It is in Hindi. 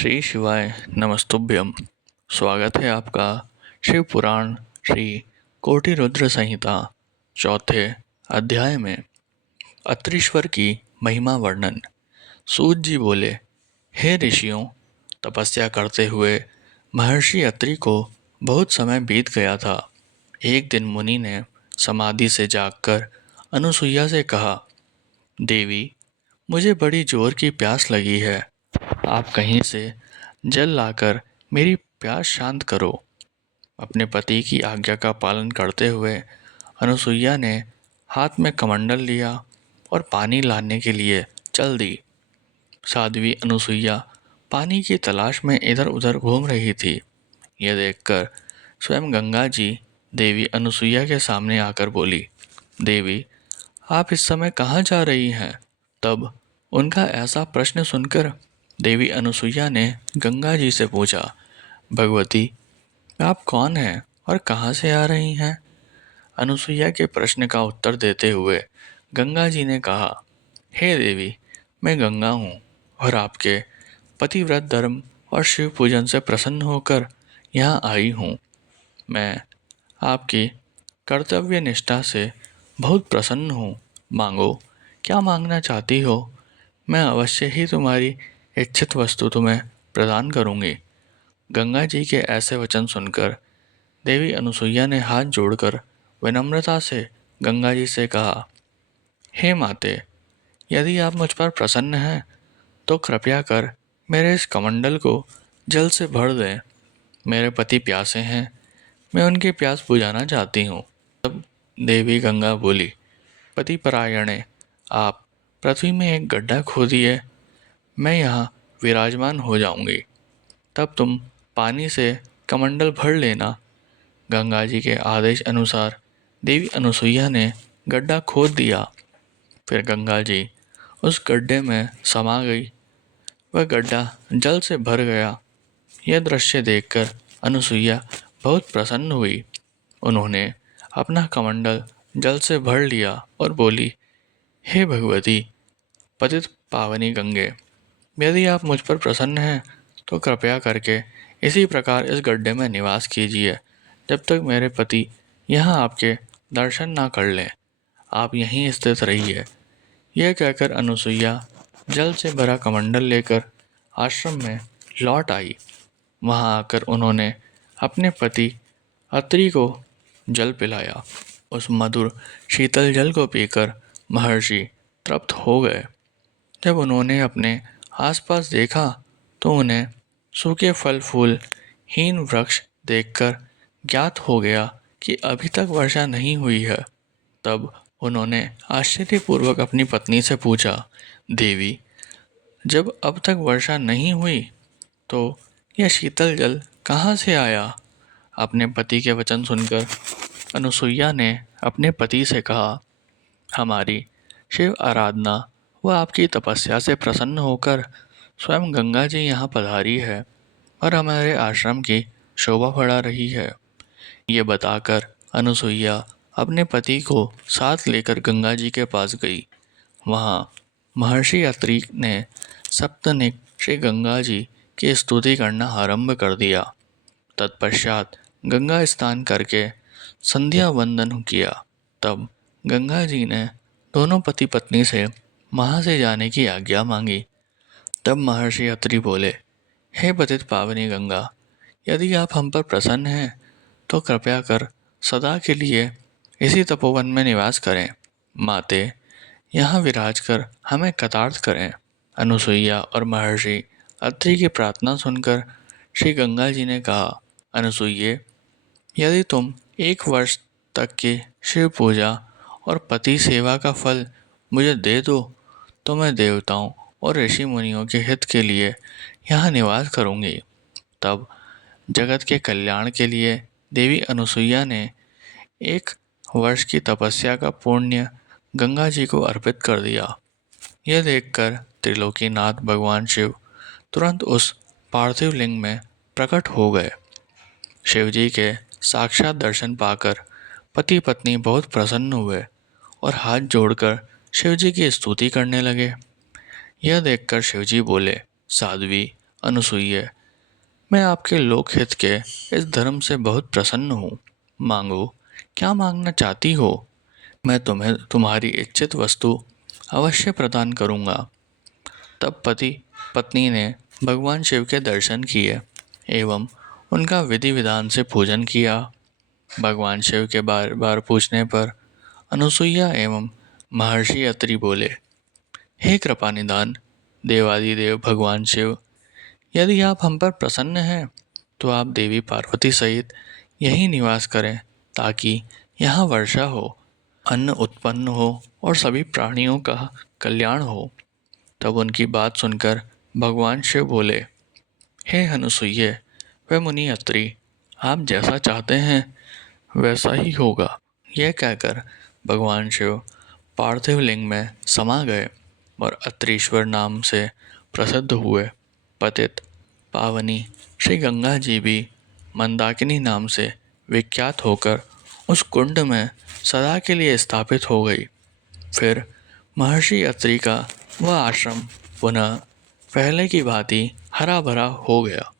श्री शिवाय नमस्तुभ्यम। स्वागत है आपका शिव पुराण श्री कोटि रुद्र संहिता चौथे अध्याय में अत्रीश्वर की महिमा वर्णन। सूत जी बोले, हे ऋषियों, तपस्या करते हुए महर्षि अत्रि को बहुत समय बीत गया था। एक दिन मुनि ने समाधि से जागकर अनुसुईया से कहा, देवी, मुझे बड़ी जोर की प्यास लगी है। आप कहीं से जल लाकर मेरी प्यास शांत करो। अपने पति की आज्ञा का पालन करते हुए अनुसुईया ने हाथ में कमंडल लिया और पानी लाने के लिए चल दी। साध्वी अनुसुईया पानी की तलाश में इधर उधर घूम रही थी। यह देखकर स्वयं गंगा जी देवी अनुसुईया के सामने आकर बोली, देवी, आप इस समय कहाँ जा रही हैं? तब उनका ऐसा प्रश्न सुनकर देवी अनुसुईया ने गंगा जी से पूछा, भगवती, आप कौन हैं और कहाँ से आ रही हैं? अनुसुईया के प्रश्न का उत्तर देते हुए गंगा जी ने कहा, हे देवी, मैं गंगा हूँ और आपके पतिव्रत धर्म और शिव पूजन से प्रसन्न होकर यहाँ आई हूँ। मैं आपकी कर्तव्य निष्ठा से बहुत प्रसन्न हूँ। मांगो, क्या मांगना चाहती हो? मैं अवश्य ही तुम्हारी इच्छित वस्तु तुम्हें प्रदान करूंगी। गंगा जी के ऐसे वचन सुनकर देवी अनुसुईया ने हाथ जोड़कर विनम्रता से गंगा जी से कहा, हे माते, यदि आप मुझ पर प्रसन्न हैं तो कृपया कर मेरे इस कमंडल को जल से भर दें। मेरे पति प्यासे हैं, मैं उनकी प्यास बुझाना चाहती हूँ। तब देवी गंगा बोली, पति परायणे, आप पृथ्वी में एक गड्ढा खोदिए, मैं यहाँ विराजमान हो जाऊंगी, तब तुम पानी से कमंडल भर लेना। गंगा जी के आदेश अनुसार देवी अनुसुईया ने गड्ढा खोद दिया। फिर गंगा जी उस गड्ढे में समा गई। वह गड्ढा जल से भर गया। यह दृश्य देखकर अनुसुईया बहुत प्रसन्न हुई। उन्होंने अपना कमंडल जल से भर लिया और बोली, हे भगवती, पतित पावनी गंगे, यदि आप मुझ पर प्रसन्न हैं तो कृपया करके इसी प्रकार इस गड्ढे में निवास कीजिए जब तक मेरे पति यहाँ आपके दर्शन ना कर लें। आप यहीं स्थित रहिए। यह कहकर अनुसुईया जल से भरा कमंडल लेकर आश्रम में लौट आई। वहाँ आकर उन्होंने अपने पति अत्रि को जल पिलाया। उस मधुर शीतल जल को पीकर महर्षि तृप्त हो गए। जब उन्होंने अपने आसपास देखा तो उन्हें सूखे फल फूल हीन वृक्ष देखकर ज्ञात हो गया कि अभी तक वर्षा नहीं हुई है। तब उन्होंने आश्चर्यपूर्वक अपनी पत्नी से पूछा, देवी, जब अब तक वर्षा नहीं हुई तो यह शीतल जल कहाँ से आया? अपने पति के वचन सुनकर अनुसुईया ने अपने पति से कहा, हमारी शिव आराधना व आपकी तपस्या से प्रसन्न होकर स्वयं गंगा जी यहाँ पधारी है और हमारे आश्रम की शोभा बढ़ा रही है। ये बताकर अनुसुईया अपने पति को साथ लेकर गंगा जी के पास गई। वहाँ महर्षि अत्रि ने सप्तनिक श्री गंगा जी की स्तुति करना आरंभ कर दिया। तत्पश्चात गंगा स्नान करके संध्या वंदन किया। तब गंगा जी ने दोनों पति पत्नी से वहाँ से जाने की आज्ञा मांगी। तब महर्षि अत्रि बोले, हे पतित पावनी गंगा, यदि आप हम पर प्रसन्न हैं तो कृपया कर सदा के लिए इसी तपोवन में निवास करें। माते, यहाँ विराज कर हमें कृतार्थ करें। अनुसुईया और महर्षि अत्रि की प्रार्थना सुनकर श्री गंगा जी ने कहा, अनुसुईये, यदि तुम 1 वर्ष तक की शिव पूजा और पति सेवा का फल मुझे दे दो तो मैं देवताओं और ऋषि मुनियों के हित के लिए यहाँ निवास करूँगी। तब जगत के कल्याण के लिए देवी अनुसुईया ने 1 वर्ष की तपस्या का पुण्य गंगा जी को अर्पित कर दिया। यह देखकर त्रिलोकीनाथ भगवान शिव तुरंत उस पार्थिव लिंग में प्रकट हो गए। शिव जी के साक्षात दर्शन पाकर पति पत्नी बहुत प्रसन्न हुए और हाथ जोड़कर शिव जी की स्तुति करने लगे। यह देखकर शिव जी बोले, साध्वी, अनुसूये, मैं आपके लोकहित के इस धर्म से बहुत प्रसन्न हूँ। मांगो, क्या मांगना चाहती हो? मैं तुम्हें तुम्हारी इच्छित वस्तु अवश्य प्रदान करूँगा। तब पति पत्नी ने भगवान शिव के दर्शन किए एवं उनका विधि विधान से पूजन किया। भगवान शिव के बार बार पूछने पर अनुसुईया एवं महर्षि अत्रि बोले, हे कृपा निधान देवादिदेव भगवान शिव, यदि आप हम पर प्रसन्न हैं तो आप देवी पार्वती सहित यहीं निवास करें, ताकि यहाँ वर्षा हो, अन्न उत्पन्न हो और सभी प्राणियों का कल्याण हो। तब उनकी बात सुनकर भगवान शिव बोले, हे अनुसुईये व मुनि अत्रि, आप जैसा चाहते हैं वैसा ही होगा। यह कहकर भगवान शिव पार्थिव लिंग में समा गए और अत्रीश्वर नाम से प्रसिद्ध हुए। पतित पावनी श्री गंगा जी भी मंदाकिनी नाम से विख्यात होकर उस कुंड में सदा के लिए स्थापित हो गई। फिर महर्षि अत्रि का वह आश्रम पुनः पहले की भांति हरा भरा हो गया।